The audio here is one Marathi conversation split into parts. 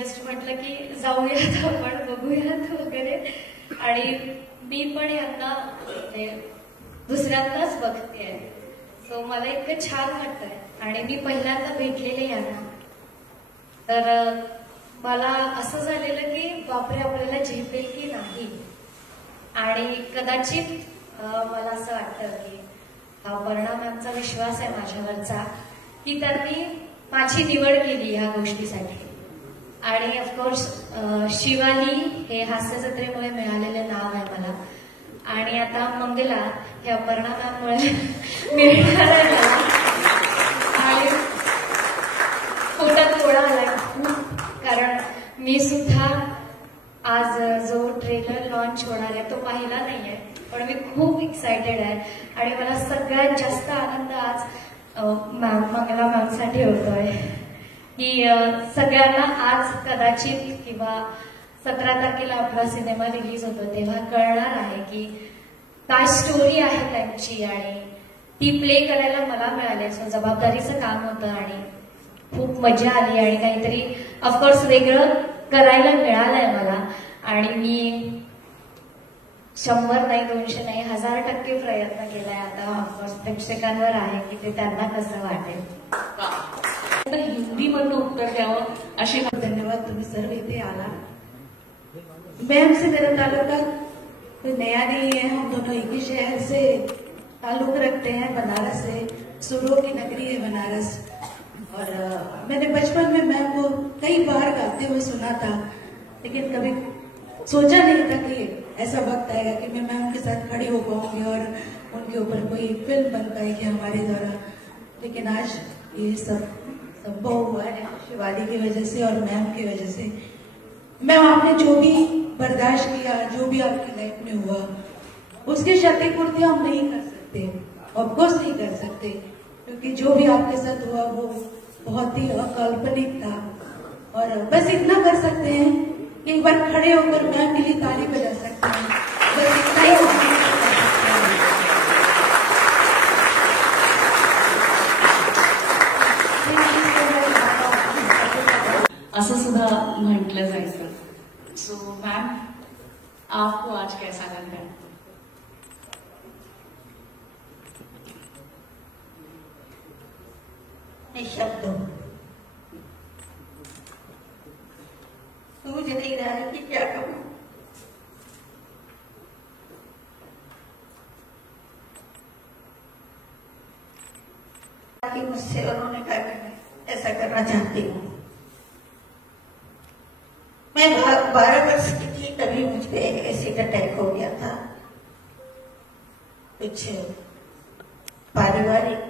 जस्ट म्हटलं की जाऊयात आपण बघूयात वगैरे. आणि मी पण यांना दुसऱ्यांदाच बघतेय. सो मला इतकं छान वाटतंय आणि मी पहिल्यांदा भेटलेले यांना. तर मला असं झालेलं की बापरे आपल्याला झेपेल की नाही. आणि कदाचित मला असं वाटतं की अपर्णा मॅमचा विश्वास आहे माझ्यावरचा की त्यांनी माझी निवड केली ह्या गोष्टीसाठी. आणि ऑफकोर्स शिवाली हे हास्य जत्रेमुळे मिळालेलं नाव आहे मला. आणि आता मंगला हे अपर्णा मॅममुळे मिळणार आहे मला. आणि पोटात गोळा आलाय कारण मी सुद्धा आज जो ट्रेलर लॉन्च होणार आहे तो पाहिला नाहीये. पण मी खूप एक्सायटेड आहे. आणि मला सगळ्यात जास्त आनंद आज मंगला मॅमसाठी होतोय की सगळ्यांना आज कदाचित किंवा 17 तारखेला आपला सिनेमा रिलीज होतो तेव्हा कळणार आहे की काय स्टोरी आहे त्यांची. आणि ती प्ले करायला मला मिळाली. सो जबाबदारीचं काम होतं आणि खूप मजा आली आणि काहीतरी ऑफकोर्स वेगळं करायला मिळालंय मला. आणि मी 100 नाही 200 नाही 1000% प्रयत्न केलाय. आता ऑफकोर्स प्रेक्षकांवर आहे की ते त्यांना कसं वाटेल. हिंदी मधून उत्तर द्यावं अशी. धन्यवाद तुम्ही सर्व इथे आला. मैम से मेरा ताल्लुक कोई नया नहीं है. हम दोनों एक ही शहर से ताल्लुक रखते हैं, बनारस से. सुरों की नगरी है बनारस. और मैंने बचपन में मैम को कई बार गाते हुए सुना था लेकिन कभी सोचा नहीं था कि ऐसा वक्त आएगा कि मैं मैम के साथ खड़ी हो पाऊंगी और उनके ऊपर कोई फिल्म बन पाएगी हमारे द्वारा. लेकिन आज ये सब संभव हुआ है शिवाली की वजह से और मैम की वजह से. मैम आपने जो भी बर्दाश्त किया, जो भी आपकी लाइफ में हुआ, उसकी क्षतिपूर्ति हम नहीं कर सकते, ऑफकोर्स नहीं कर सकते. क्योंकि जो भी आपके साथ हुआ वो बहुत ही अकाल्पनिक था. और बस इतना कर सकते हैं कि एक बार खड़े होकर मैम के लिए ताली बजा सकते हैं. बस इतना ही असं सुद्धा म्हटलं जायचं. सो मैम आपको आज कैसा लग रहा है? शब्द मुझे नहीं रहा है कि क्या कहूं. कि मुझसे उन्होंने कहा कि मैं ऐसा करना चाहती हूँ. मैं 12 वर्ष की थी तभी मुझ पे एसिड अटैक हो गया था. कुछ पारिवारिक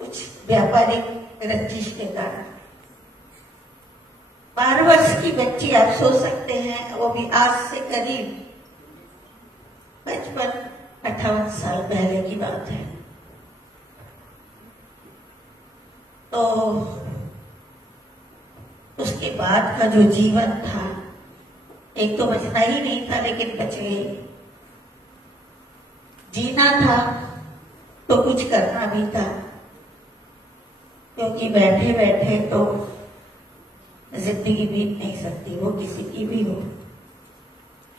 कुछ व्यापारिक रंजिश के कारण. 12 वर्ष की बच्ची आप सोच सकते हैं, वो भी आज से करीब 55-58 साल पहले की बात है. तो उसके बाद का जो जीवन था, एक तो बचना ही नहीं था लेकिन बच गई. जीना था तो कुछ करना भी था. क्योंकि बैठे बैठे तो जिंदगी बीत नहीं सकती, वो किसी की भी हो.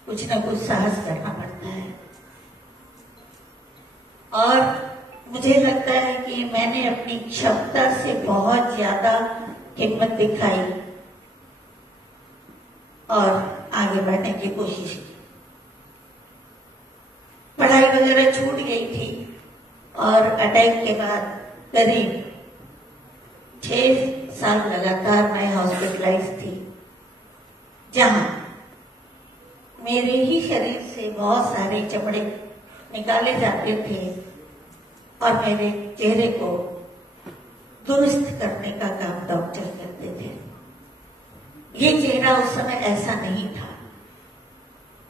कुछ ना कुछ साहस करना पड़ता है. और मुझे लगता है कि मैंने अपनी क्षमता से बहुत ज्यादा हिम्मत दिखाई और आगे बढ़ने की कोशिश की. पढ़ाई वगैरह छूट गई थी और अटैक के बाद करीब 6 साल लगातार मैं हॉस्पिटलाइज थी, जहां मेरे ही शरीर से बहुत सारे चमड़े निकाले जाते थे और मेरे चेहरे को दुरुस्त करने का काम डॉक्टर करते थे. ये चेहरा उस समय ऐसा नहीं था.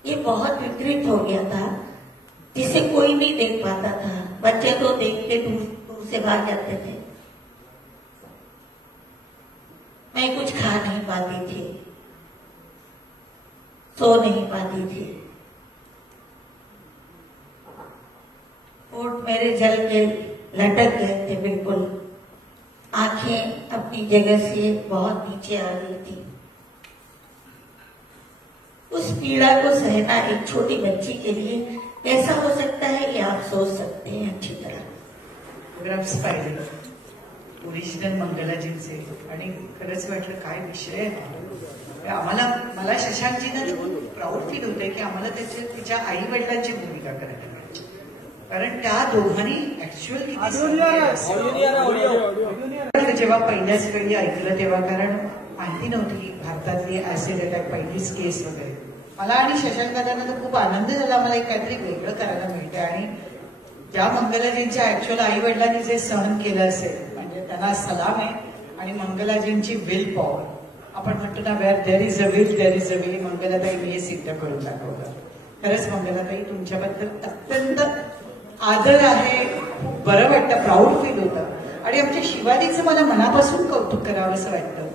ये बहुत विकृत हो गया था जिसे कोई नहीं देख पाता था. बच्चे तो देख के दूर से भाग जाते थे. मैं कुछ खा नहीं पाती थी, सो नहीं पाती थी. होंठ मेरे जल के लटक गए थे बिल्कुल. आंखें अपनी जगह से बहुत नीचे आ गई थी. उस पीड़ा को सहना एक छोटी बच्ची के लिए कैसा हो सकता है ये आप सोच सकते हैं अच्छी तरह. फोटोग्राफ्स पाहिले ओरिजिनल मंगलाजींचे आणि खरंच वाटलं काय विषय आहे आम्हाला. मला शशांकजींना खूप प्राऊड फील होतंय की आम्हाला तिच्या आई वडिलांची भूमिका करायला मिळाली. कारण त्या दोघांनी ऍक्च्युअल जेव्हा पहिल्याच वेळी ऐकलं तेव्हा, कारण माहिती नव्हती की भारतातली ऍसिड अटॅक पहिलीच केस वगैरे. मला आणि शशांक दादांना तर खूप आनंद झाला. मला एक काहीतरी वेगळं करायला मिळतंय आणि ज्या मंगलाजींच्या ऍक्च्युअल आई वडिलांनी जे सहन केलं असेल म्हणजे त्यांना सलाम आहे. आणि मंगलाजींची विल पॉवर, आपण म्हणतो ना where there is a will there is a way, मंगलाताईंनी हे सिद्ध करून दाखवलं. खरंच मंगलाताई तुमच्याबद्दल अत्यंत आदर आहे. खूप बरं वाटतं, प्राऊड फील होतं. आणि आमच्या शिवाजीचं मला मनापासून कौतुक करावं असं वाटतं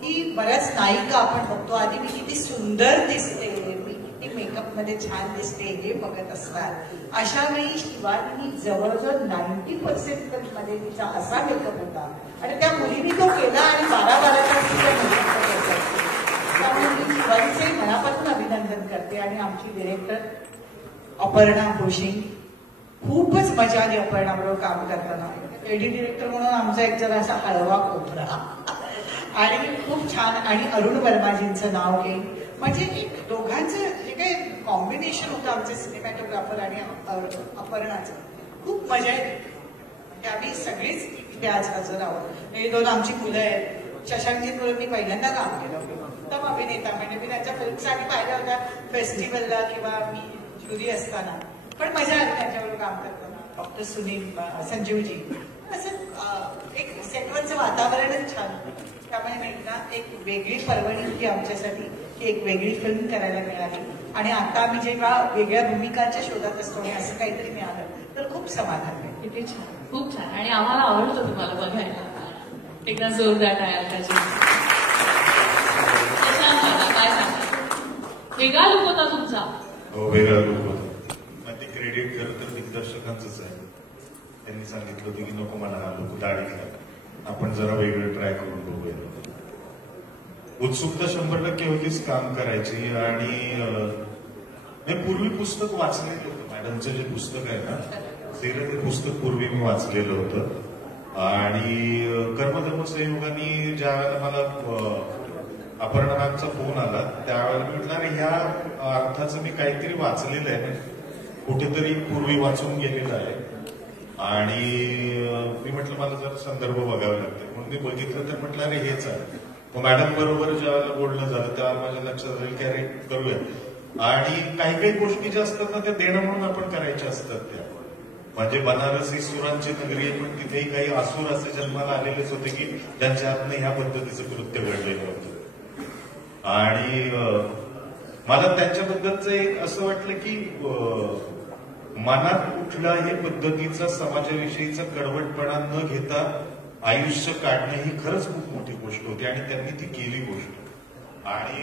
की बऱ्याच नायिका आपण बघतो आधी मी किती सुंदर दिसते, मी किती मेकअप मध्ये छान दिसते हे बघत असतात. अशा वेळी शिवाजीनी जवळजवळ 90% मध्ये तिचा असा मेकअप होता आणि त्या मुलींनी तो केला आणि 12-12 तास तिचा मेकअप करायचा. त्यामुळे मी शिवाजीचे मनापासून अभिनंदन करते. आणि आमची डिरेक्टर अपर्णा भोशिंग, खूपच मजा आली अपर्णाबरोबर काम करताना. लेडी डिरेक्टर म्हणून आमचा एक जरा असा हळवा कोपरा आणि खूप छान. आणि अरुण वर्माजींचं नाव घेईन म्हणजे एक दोघांचं जे काही कॉम्बिनेशन होतं आमचे सिनेमॅटोग्राफर आणि अपर्णाचं, खूप मजा येते. म्हणजे आम्ही सगळेच इथे आज हजर आहोत. हे दोन आमची मुलं आहेत. शशांकजींबरोबर मी पहिल्यांदा काम केलं होतं. उत्तम अभिनेता म्हणजे मी त्यांच्या फिल्म्स आधी पाहिल्या होत्या फेस्टिवलला किंवा मी ज्युरी असताना, पण मजा आली त्यांच्याबरोबर काम करताना. डॉक्टर सुनील, संजीवजी, असं एक सेटवरचं वातावरणच छान होतं. त्यामुळे मेघना एक वेगळी पर्वणी होती आमच्यासाठी की एक वेगळी फिल्म करायला मिळाली. आणि आता आम्ही जेव्हा वेगळ्या भूमिकांच्या शोधात असतो आणि असं काहीतरी मिळालं तर खूप समाधान आहे. किती छान, खूप छान. आणि आम्हाला आवडतं तुम्हाला बघायला. एकदा जोरदार टाळ्या त्याची. काय सांगा, वेगळा लुक होता तुमचा. हो, वेगळा लुक होता. ते क्रेडिट खरं तर दिग्दर्शकांचंच आहे. त्यांनी सांगितलं होतं की नको मला हा लुक दाढी घ्या, आपण जरा वेगळं ट्राय करून बघूया. उत्सुकता 100% होतीच काम करायची. आणि मी पूर्वी पुस्तक वाचलेलं होतं. मॅडमचं जे पुस्तक आहे ना ते पुस्तक पूर्वी मी वाचलेलं होतं. आणि कर्मधर्म संयोगाने ज्या वेळेला मला अपर्णा मॅमचा फोन आला त्यावेळेला म्हटलं अरे ह्या अर्थाचं मी काहीतरी वाचलेलं आहे, कुठेतरी पूर्वी वाचून गेलेलं आहे. आणि मी म्हटलं मला जर संदर्भ बघावे लागते म्हणून मी बघितलं तर म्हटलं अरे हेच आहे. मग मॅडम बरोबर ज्या वेळेला बोलणं झालं त्यावेळेला माझ्या लक्षात आलं की अरे करूया. आणि काही काही गोष्टी ज्या असतात ना त्या देणं म्हणून आपण करायच्या असतात. त्या म्हणजे बनारस ही सुरांची नगरी आहे, पण तिथेही काही असुर असे जन्माला आलेलेच होते की ज्यांच्या हातनं ह्या पद्धतीचं कृत्य घडलेलं होतं. आणि मला त्यांच्याबद्दलचं एक असं वाटलं की मनात कुठल्याही पद्धतीचा समाजाविषयीचा कडवटपणा न घेता आयुष्य काढणं ही खरंच खूप मोठी गोष्ट होती आणि त्यांनी ती केली गोष्ट. आणि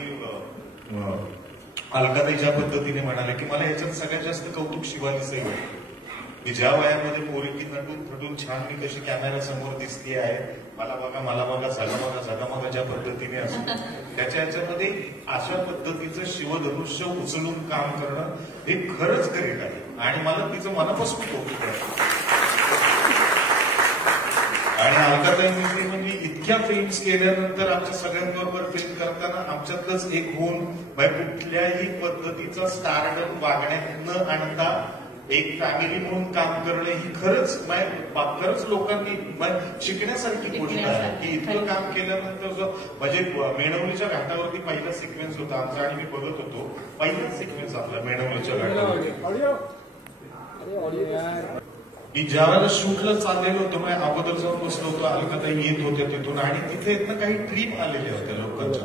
अलकाताई ज्या पद्धतीने म्हणाले की मला याच्यात सगळ्यात जास्त कौतुक शिवाजीचंही वाटतं की ज्या वयामध्ये पोरगी नटून फटून छान मी कशी कॅमेरा समोर दिसली आहे, मला बघा झगामगा ज्या पद्धतीने असतो त्याच्या याच्यामध्ये अशा पद्धतीचं शिवधनुष्य उचलून काम करणं हे खरंच ग्रेट आहे. आणि मला तिचं मनापासून कौतुक आहे. आणि अलकाताईंनी म्हणजे इतक्या फिल्म्स केल्यानंतर आमच्या सगळ्यांबरोबर फिल्म करताना आमच्यातलंच एक होऊन कुठल्याही पद्धतीचा स्टारडम वागण्यात न आणता एक फॅमिली म्हणून काम करणं ही खरंच लोकांनी शिकण्यासारखी गोष्ट आहे की इतकं काम केल्यानंतर म्हणजे मेणवलीच्या घाटावरती पहिला सिक्वेन्स होता आमचा आणि मी बघत होतो पहिला सिक्वेन्स आपला मेणवलीच्या घाटावरती की ज्या वेळेला शूटला चाललेलं होतं मग अगोदर जाऊन बसलो होतो. अलकाताई येत होत्या तिथून आणि तिथे काही ट्रीप आलेल्या होत्या लोकांच्या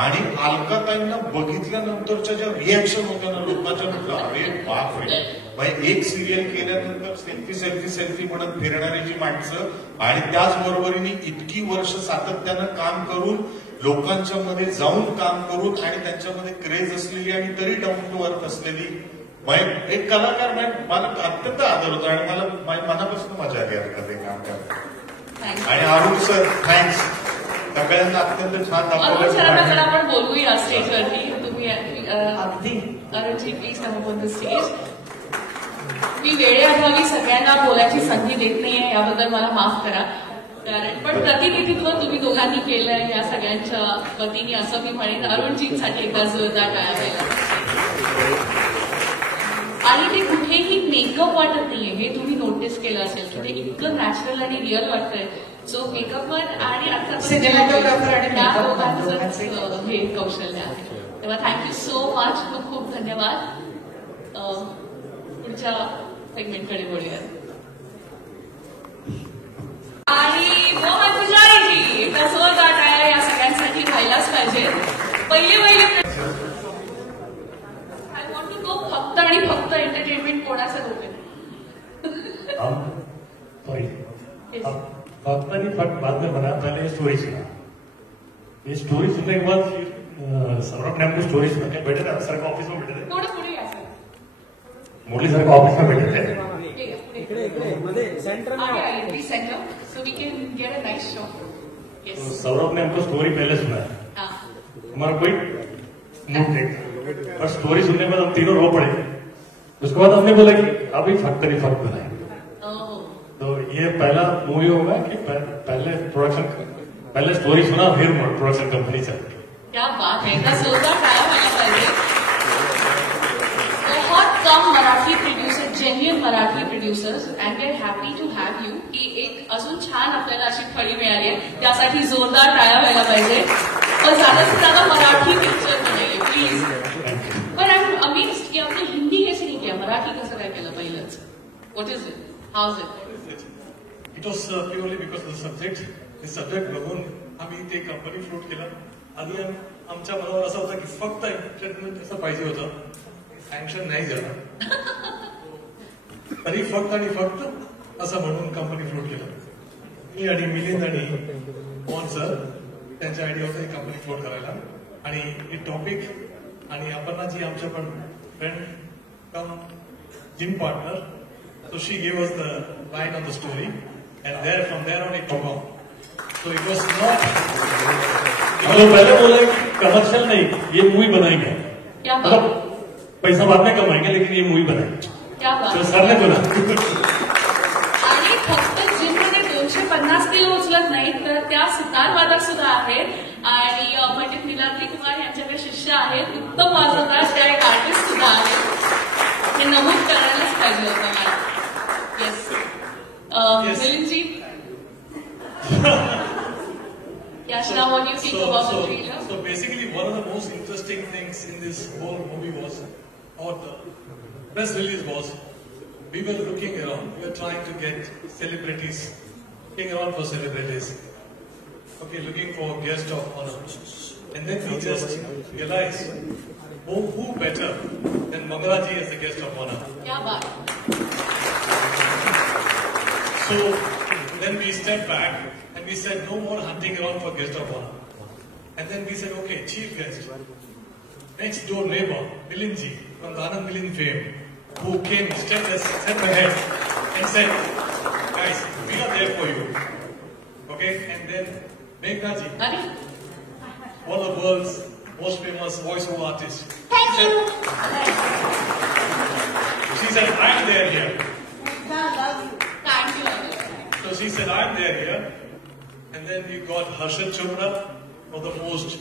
आणि अलकाताईंना बघितल्यानंतरच्या ज्या रिॲक्शन होत्या ना लोकांच्या म्हटलं अरे बापरे. एक सिरियल केल्यानंतर सेल्फी म्हणत फिरणारी जी माणसं आणि त्याचबरोबरीने इतकी वर्ष सातत्यानं काम करून लोकांच्या मध्ये जाऊन काम करून आणि त्यांच्यामध्ये क्रेज असलेली आणि तरी डाऊन टू अर्थ असलेली एक कलाकार मला अत्यंत आदर होता आणि मला मनापासून मजा आली ते काम करत. आणि अरुण सर थँक्स, सगळ्यांना अत्यंत छान दाखवलं. आपण बोलूया स्टेजवरती. तुम्ही अगदी. Arunji please come on the stage. मी वेळेअभावी सगळ्यांना बोलायची संधी देत नाहीये, याबद्दल मला माफ करा. कारण पण प्रतिनिधित्व तुम्ही दोघांनी केलंय या सगळ्यांच्या वतीने, असं मी म्हणेन. अरुणजींसाठी एकदा जोरदार टाळ्या द्यायला. आणि ते कुठेही मेकअप वाटत नाहीये, हे तुम्ही नोटीस केलं असेल की ते इतकं नॅचरल आणि रिअल वाटतंय. सो मेकअपवर आणि Cinematographer आणि त्या makeup दोघांचं हे कौशल्य आहे. तेव्हा थँक्यू सो मच, खूप खूप धन्यवाद. पुढच्या सेगमेंटकडे बोलूया. आणि मोहन पुजारीजी एकदा जोरदार टाळ्या या सगळ्यांसाठी व्हायलाच पाहिजे. पहिले आय वॉन्ट टू नो, फक्त आणि फक्त एंटरटेनमेंट कोणाचं होते? सॉरी, फक्त नहीं फक्त बाद में बना, पहले स्टोरी सुना. ये स्टोरी सुनने के बाद सौरभ ने हमको स्टोरी सुना के बैठे थे, सर का ऑफिस में बैठे थे, थोडं पुढे या सर. मुरली सर का ऑफिस में बैठे थे. Please center so we can get a nice shot. तो यस. सौरभ ने हमको स्टोरी पहले सुनाया, हाँ. हमारा कोई मूड नहीं था, और स्टोरी सुनने के बाद हम तीनों रो पड़े. उसके बाद हमने बोला कि अभी फक्त नहीं फक्त बनाए. तो ये पहला मूवी होगा कि पहले स्टोरी सुना फिर प्रोडक्शन कंपनी चल. क्या बात है, एकदा जोरदार टाळ्या व्हायला पाहिजे. बहुत कम Marathi producer, genuine Marathi producers, and we are happy to have you. की एक अजून छान आपल्याला अशी फळी मिळाली आहे, त्यासाठी जोरदार टाळ्या व्हायला पाहिजे. पण ज्यादा से ज्यादा मराठी पिक्चर बनाइए प्लीज. पण आय एम अमेज्ड की आपने हिंदी कैसे नहीं किया, मराठी कसं काय केलं पहिलंच? What is it, how is it? It was purely because the subject बघून आम्ही ते कंपनी फ्लोट केलं. आणि आमच्या मनावर असं होतं की फक्त एंटरटेनमेंट असं पाहिजे होतं, सँक्शन नाही झालं तरी फक्त आणि फक्त असं म्हणून कंपनी फ्लोट केलं. मी आणि मिलिंद आणि मोहन सर त्यांच्या आयडिया होतं ही कंपनी फ्लोट करायला. आणि हे टॉपिक आणि अपर्णाजी आमच्या पण friend come gym partner, so she gave us the line of the story, and from there on it took off. So it was not. हमने पहले बोला कमर्शियल नहीं, ये मूवी बनाएंगे. क्या मतलब बात, पैसा बाद में कमाएंगे लेकिन ये मूवी बनाएंगे. क्या बात. तो सर ने बोला. आणि फक्त जिममध्ये 250 किलो उचलत नाहीत, तर त्या सितारवादक सुद्धा आहेत. आणि पंडित नीलाद्री कुमार यांच्याकडे शिष्य आहेत, उत्तम वाजवतात, त्या एक आर्टिस्ट सुद्धा आहेत. हे नमूद करायलाच पाहिजे होतं मला. Yes. मिलिंदजी, yes, now what do you think about the trailer? So basically, one of the most interesting things in this whole movie was, or the press release was, we were looking around, we were trying to get celebrities, looking around for celebrities, okay, looking for guest of honor, and then we just realized, who better than Mangalaji as the guest of honor? क्या बात. So then we stepped back and we said no more hunting around for guest of honor. And then we said, okay, chief guest, next door neighbor, Milinji from the Anand Milin fame, who came, stepped ahead and said, guys, we are there for you. Okay, and then Meghnaji, अरे, one of the world's most famous voiceover artists. thank you. She said, I'm there here. Thank you. So she said, I'm there here. And then we got Harshad Chopra, one of the most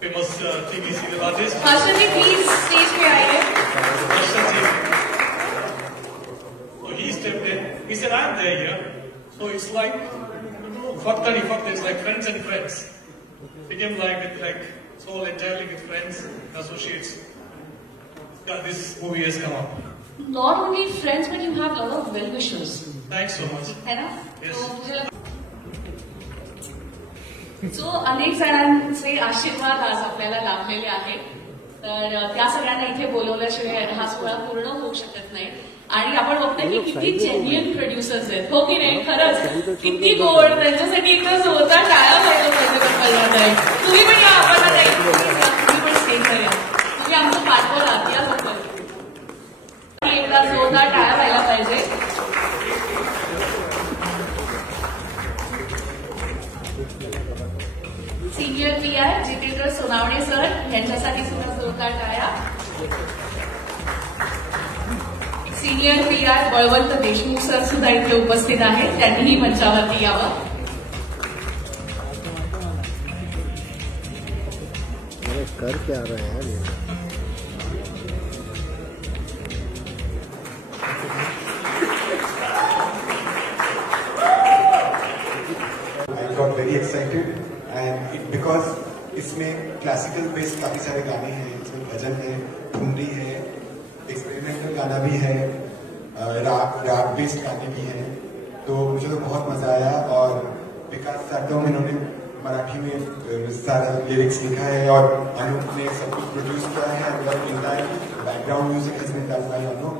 famous TV serial artist. Harshad ji please stage पे आइए. Harshad ji. So he stepped in. He said, I'm there here. So it's like, Fakta ni Fakta, it's like friends and friends. Became like it's all entirely with friends, associates. Yeah, this movie has come up. Not only friends, but you have a lot of well-wishers. Thanks so much. है ना? Yes. सो अनेक जणांचे आशीर्वाद आज आपल्याला लाभलेले आहेत. तर त्या सगळ्यांना इथे बोलवल्याशिवाय हा सोहळा पूर्ण होऊ शकत नाही. आणि आपण बघतोय की किती जेन्युइन प्रोड्युसर्स आहेत, हो की नाही? खरंच किती गोड. त्यांच्यासाठी एकदा जोरदार टाळ्या व्हायला पाहिजे. कल्पना, तुम्ही पण या. आपण तुम्ही पण स्टेजवर या. तुम्ही आमचं पाठवलं आहात, या बरोबर. एकदा जोरदार टाळ्या व्हायला पाहिजे. Senior PR Jitendra Sonawane sir यांच्यासाठी सुद्धा जोरदार टाळ्या. Senior PR Balwant Deshmukh sir सुद्धा इथे उपस्थित आहेत, त्यांनीही मंचावरती यावं. कर क्या रहा है यार. I got very excited and because इसमें क्लासिकल बेस्ड काफी सारे गाने हैं, इसमें भजन है, ठुमरी है, एक्सपेरिमेंटल गाना भी है, राग बेस्ड गाने भी हैं, तो मुझे तो बहुत मजा आया. और विकास साटम इन्होंने मराठी में सारा लिरिक्स लिखा है और अनूप ने सब कुछ प्रोड्यूस किया है. Background music has been done by Anup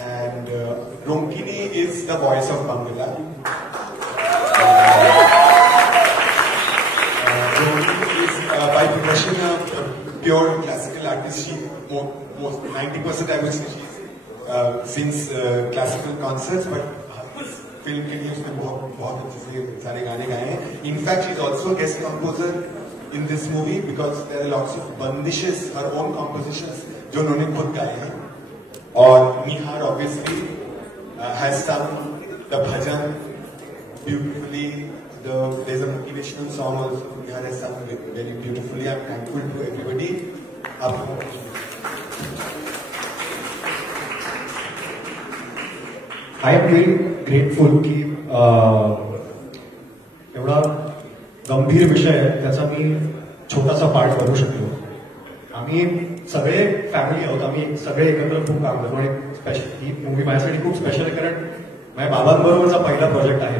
and Ronkini is the voice of Mangala. By profession, a pure classical artist. She most 90% I would say she sings classical concerts, but film के लिए उसने बहुत अच्छे से सारे गाने गाए हैं. In fact, she is also a guest composer in this movie because there are lots of bandishes, her own compositions जो उन्होंने खुद गाए हैं. और निहार obviously has sung the bhajan beautifully. There's a motivational song also. Nihar has sung very beautifully. I'm thankful to everybody. I am very grateful की एवढा गंभीर विषय आहे त्याचा मी छोटासा पार्ट करू शकतो. आम्ही सगळे फॅमिली आहोत, आम्ही सगळे एकत्र खूप काम करतो आणि ही मूवी माझ्यासाठी खूप स्पेशल आहे कारण माझ्या बाबांबरोबरचा पहिला प्रोजेक्ट आहे.